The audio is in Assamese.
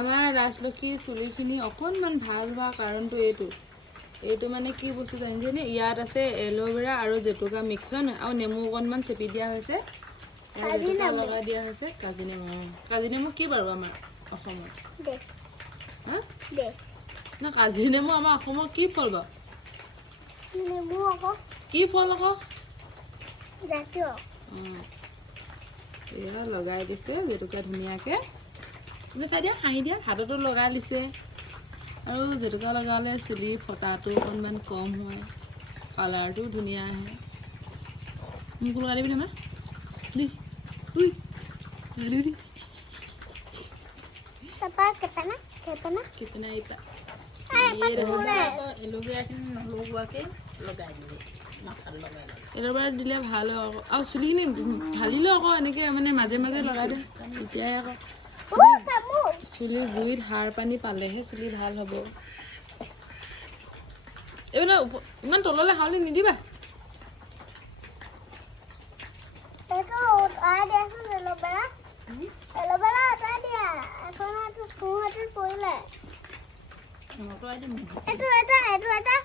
আমাৰ ৰাজলক্ষী চুলিখিনি অকণমান ভাল হোৱা কাৰণটো এইটো মানে কি বস্তু জানিছেনে ইয়াত আছে এল'ভেৰা আৰু জেতুকা মিক্সন আৰু নেমু অকণমান চেপি দিয়া হৈছে জেতুকা লগাই দিয়া হৈছে কাজি নেমু কি বাৰু আমাৰ অসমত হা না কাজি নেমু আমাৰ অসমৰ কি ফল বাৰু নেমু আকৌ কি ফল আকৌ জাতীয় এয়া লগাই দিছে জেতুকা ধুনীয়াকৈ তুমি চাই দিয়া হাঁহি দিয়া হাততো লগাই দিছে আৰু জেতুকা লগালে চুলি ফটাটো অকণমান কম হয় কালাৰটো ধুনীয়া আহে মোক লগাই দিবি না দি তাৰপৰা কেপেনা এইটা এল'ভেৰাখিনি নলগোৱাকৈ লগাই দিলে মাথাত লগাই ল'লে এল'ভেৰা দিলে ভাল হয় আকৌ আৰু চুলিখিনি ঢালিলেও আকৌ এনেকৈ মানে মাজে মাজে লগাই দে তেতিয়াই আকৌ চুলি গুৰিত সাৰ পানী পালেহে চুলি ভাল হ'ব এইবিলাক ইমান তললৈ হাউলি নিদিবা এইটো আই দিয়াচোন এল'ভেৰা আঁতৰাই দিয়া এখন হাতত সোঁ হাতত পৰিলে মটৰাই দিম এইটো এটা